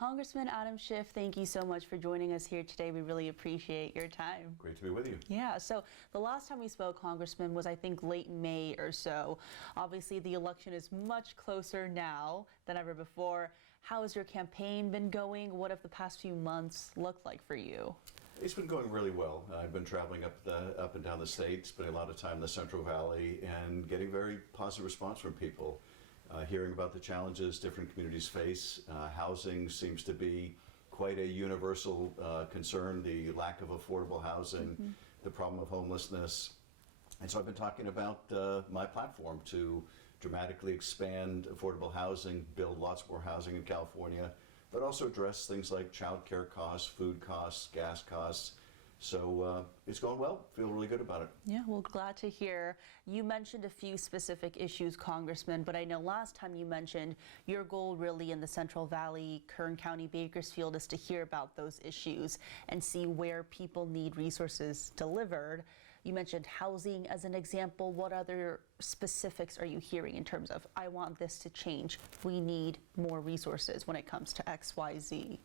Congressman Adam Schiff, thank you so much for joining us here today. We really appreciate your time. Great to be with you. Yeah, so the last time we spoke, Congressman, was I think late May or so. Obviously, the election is much closer now than ever before. How has your campaign been going? What have the past few months looked like for you? It's been going really well. I've been traveling up and down the state, spending a lot of time in the Central Valley, and getting very positive response from people. Hearing about the challenges different communities face. Housing seems to be quite a universal concern, the lack of affordable housing, the problem of homelessness. And so I've been talking about my platform to dramatically expand affordable housing, build lots more housing in California, but also address things like child care costs, food costs, gas costs. So it's going well. Feel really good about it. Yeah, well, glad to hear. You mentioned a few specific issues, Congressman, but I know last time you mentioned your goal really in the Central Valley, Kern County, Bakersfield is to hear about those issues and see where people need resources delivered. You mentioned housing as an example. What other specifics are you hearing in terms of, I want this to change, we need more resources when it comes to X, Y, Z?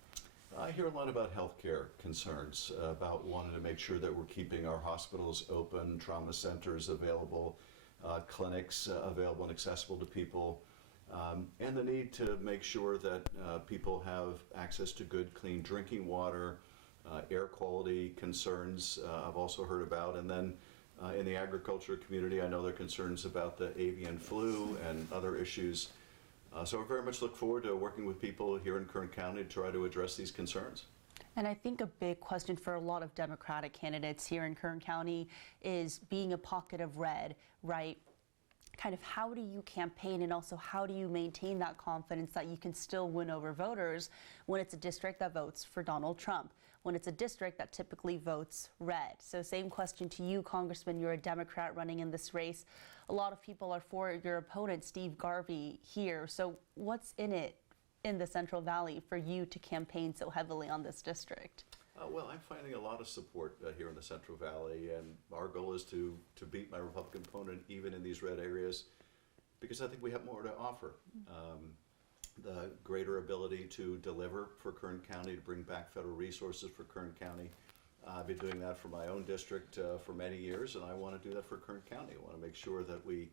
I hear a lot about healthcare concerns, about wanting to make sure that we're keeping our hospitals open, trauma centers available, clinics available and accessible to people, and the need to make sure that people have access to good, clean drinking water, air quality concerns I've also heard about, and then in the agriculture community I know there are concerns about the avian flu and other issues. So I very much look forward to working with people here in Kern County to try to address these concerns. And I think a big question for a lot of Democratic candidates here in Kern County is being a pocket of red, right? Kind of how do you campaign, and also how do you maintain that confidence that you can still win over voters when it's a district that votes for Donald Trump, when it's a district that typically votes red? So same question to you, Congressman. You're a Democrat running in this race. A lot of people are for your opponent, Steve Garvey, here. So what's in it in the Central Valley for you to campaign so heavily on this district? Well, I'm finding a lot of support here in the Central Valley, and our goal is to beat my Republican opponent even in these red areas, because I think we have more to offer. The greater ability to deliver for Kern County, to bring back federal resources for Kern County. I've been doing that for my own district for many years, and I want to do that for Kern County. I want to make sure that we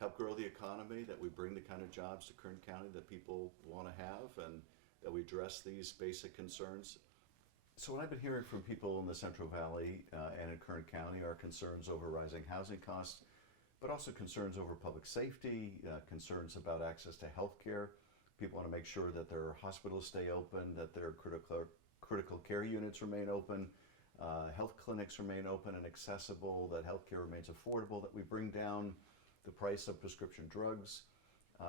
help grow the economy, that we bring the kind of jobs to Kern County that people want to have, and that we address these basic concerns. So what I've been hearing from people in the Central Valley and in Kern County are concerns over rising housing costs, but also concerns over public safety, concerns about access to health care. People want to make sure that their hospitals stay open, that their critical care units remain open, health clinics remain open and accessible, that health care remains affordable, that we bring down the price of prescription drugs.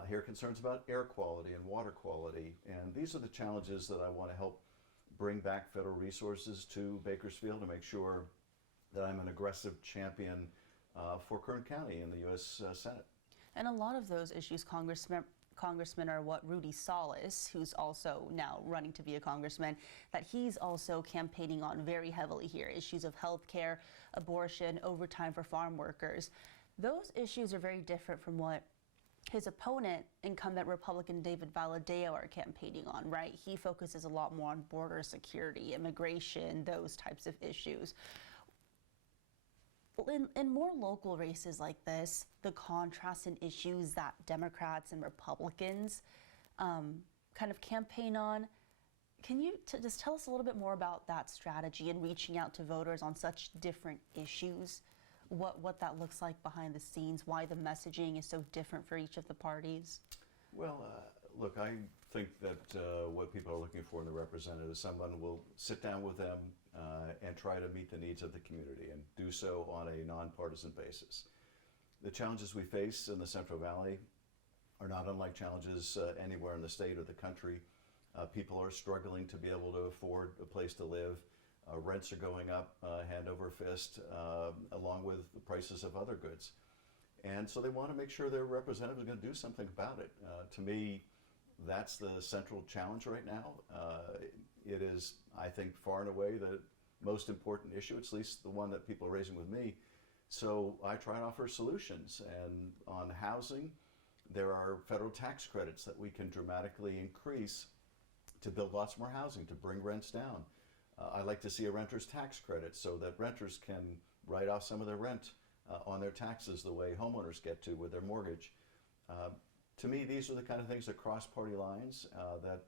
Hear concerns about air quality and water quality, and these are the challenges that I want to help bring back federal resources to Bakersfield to make sure that I'm an aggressive champion for Kern County in the U.S. Senate. And a lot of those issues, Congressman, are what Rudy Solecki, who's also now running to be a congressman, that he's also campaigning on very heavily here. Issues of health care, abortion, overtime for farm workers. Those issues are very different from what his opponent, incumbent Republican David Valadao, are campaigning on, right? He focuses a lot more on border security, immigration, those types of issues. In more local races like this, the contrast in issues that Democrats and Republicans kind of campaign on, can you just tell us a little bit more about that strategy and reaching out to voters on such different issues? What that looks like behind the scenes, why the messaging is so different for each of the parties? Well, look, I think that what people are looking for in the representative is someone who will sit down with them and try to meet the needs of the community and do so on a nonpartisan basis. The challenges we face in the Central Valley are not unlike challenges anywhere in the state or the country. People are struggling to be able to afford a place to live. Rents are going up hand over fist, along with the prices of other goods. And so they want to make sure their representative is going to do something about it. To me, that's the central challenge right now. It is, I think, far and away the most important issue, at least the one that people are raising with me. So I try and offer solutions. And on housing, there are federal tax credits that we can dramatically increase to build lots more housing, to bring rents down. I'd like to see a renter's tax credit so that renters can write off some of their rent on their taxes the way homeowners get to with their mortgage. To me, these are the kind of things that cross party lines that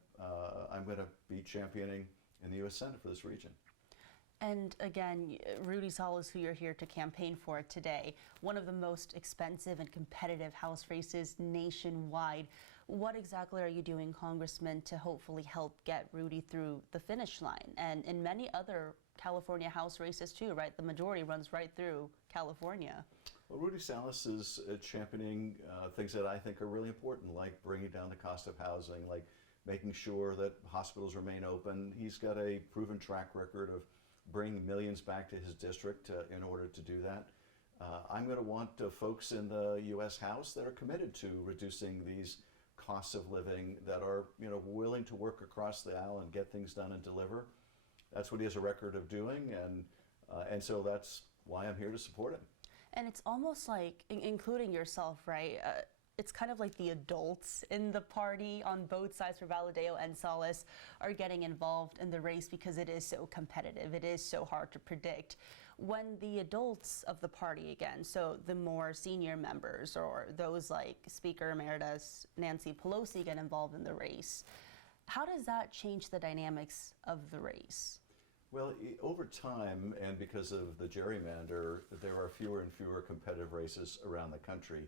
I'm going to be championing in the U.S. Senate for this region. And again, Rudy Solecki, who you're here to campaign for today, one of the most expensive and competitive House races nationwide. What exactly are you doing, Congressman, to hopefully help get Rudy through the finish line? And in many other California House races too, right? The majority runs right through California. Well, Rudy Solecki is championing things that I think are really important, like bringing down the cost of housing, like making sure that hospitals remain open. He's got a proven track record of bringing millions back to his district in order to do that. I'm going to want folks in the U.S. House that are committed to reducing these costs of living, that are willing to work across the aisle and get things done and deliver. That's what he has a record of doing, and so that's why I'm here to support him. And it's almost like, including yourself, right? It's kind of like the adults in the party on both sides for Valadao and Solecki are getting involved in the race because it is so competitive. It is so hard to predict. When the adults of the party, again, so the more senior members or those like Speaker Emeritus Nancy Pelosi get involved in the race, how does that change the dynamics of the race? Well, over time, and because of the gerrymander, there are fewer and fewer competitive races around the country.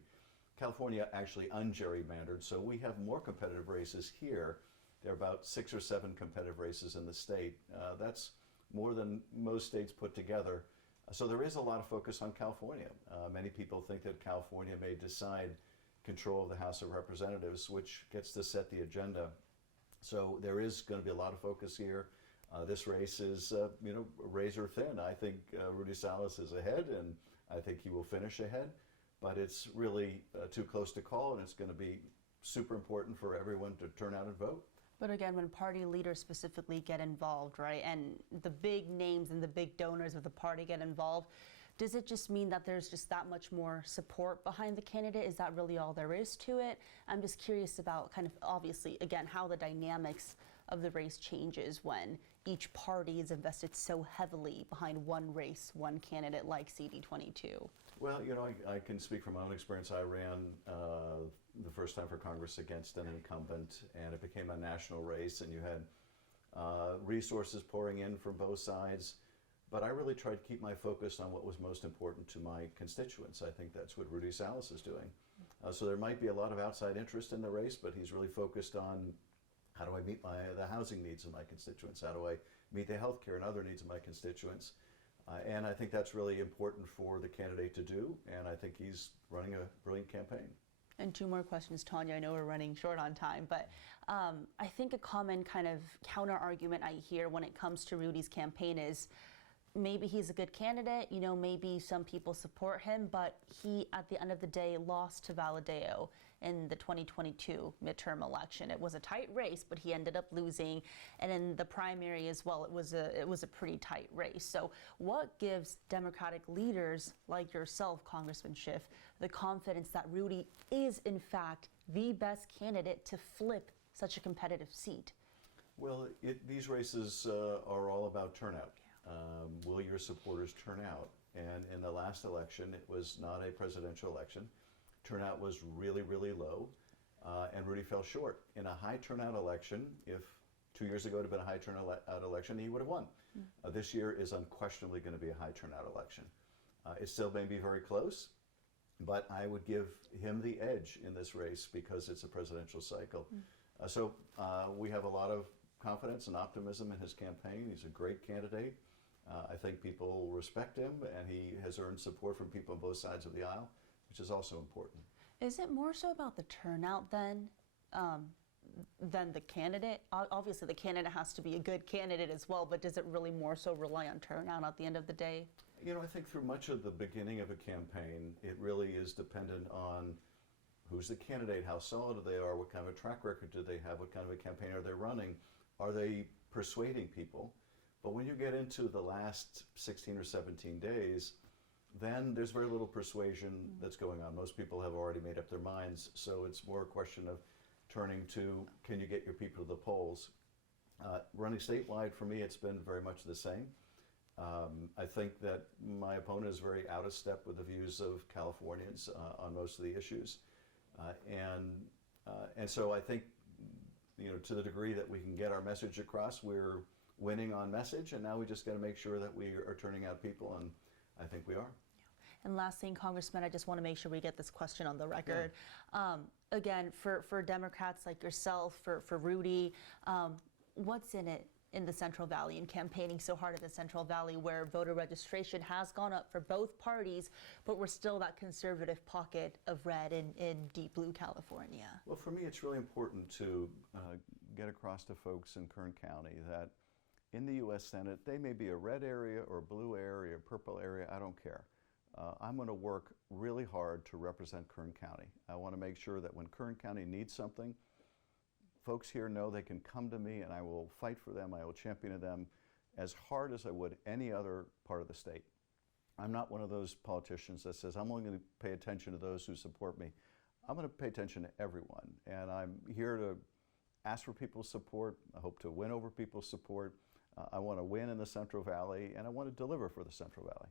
California actually ungerrymandered, so we have more competitive races here. There are about 6 or 7 competitive races in the state. That's more than most states put together. So there is a lot of focus on California. Many people think that California may decide control of the House of Representatives, which gets to set the agenda. So there is going to be a lot of focus here. This race is, razor thin. I think Rudy Solecki is ahead, and I think he will finish ahead. But it's really too close to call, and it's going to be super important for everyone to turn out and vote. But again, when party leaders specifically get involved, right, and the big names and the big donors of the party get involved, does it just mean that there's just that much more support behind the candidate? Is that really all there is to it? I'm just curious about kind of, obviously, again, how the dynamics of the race changes when each party is invested so heavily behind one race, one candidate like CD22. Well, I can speak from my own experience. I ran the first time for Congress against an incumbent, and it became a national race, and you had resources pouring in from both sides. But I really tried to keep my focus on what was most important to my constituents. I think that's what Rudy Solecki is doing. So there might be a lot of outside interest in the race, but he's really focused on how do I meet the housing needs of my constituents? How do I meet the health care and other needs of my constituents? And I think that's really important for the candidate to do, and I think he's running a brilliant campaign. And 2 more questions, Tanya. I know we're running short on time, but I think a common kind of counter argument I hear when it comes to Rudy's campaign is maybe he's a good candidate, maybe some people support him, but he, at the end of the day, lost to Valadao in the 2022 midterm election. It was a tight race, but he ended up losing. And in the primary as well, it was a pretty tight race. So what gives Democratic leaders like yourself, Congressman Schiff, the confidence that Rudy is, in fact, the best candidate to flip such a competitive seat? Well, these races are all about turnout. Will your supporters turn out? And in the last election, it was not a presidential election. Turnout was really, really low, and Rudy fell short. In a high turnout election, if 2 years ago it had been a high turnout election, he would have won. This year is unquestionably going to be a high turnout election. It still may be very close, but I would give him the edge in this race because it's a presidential cycle. So we have a lot of confidence and optimism in his campaign. He's a great candidate. I think people respect him, and he has earned support from people on both sides of the aisle, which is also important. Is it more so about the turnout then than the candidate? Obviously, the candidate has to be a good candidate as well, but does it really more so rely on turnout at the end of the day? I think through much of the beginning of a campaign, it really is dependent on who's the candidate, how solid they are, what kind of a track record do they have, what kind of a campaign are they running, are they persuading people? But when you get into the last 16 or 17 days, then there's very little persuasion that's going on. Most people have already made up their minds, so it's more a question of turning to, can you get your people to the polls? Running statewide, for me, it's been very much the same. I think that my opponent is very out of step with the views of Californians on most of the issues. And so I think, to the degree that we can get our message across, we're winning on message, and now we just got to make sure that we are turning out people, and I think we are. And last thing, Congressman, I just want to make sure we get this question on the record. Yeah. Again, for Democrats like yourself, for Rudy, what's in it in the Central Valley and campaigning so hard in the Central Valley, where voter registration has gone up for both parties, but we're still that conservative pocket of red in deep blue California? Well, for me, it's really important to get across to folks in Kern County that in the U.S. Senate, they may be a red area or a blue area, or purple area, I don't care. I'm going to work really hard to represent Kern County. I want to make sure that when Kern County needs something, folks here know they can come to me and I will fight for them, I will champion them as hard as I would any other part of the state. I'm not one of those politicians that says, I'm only going to pay attention to those who support me. I'm going to pay attention to everyone, and I'm here to ask for people's support. I hope to win over people's support. I want to win in the Central Valley, and I want to deliver for the Central Valley.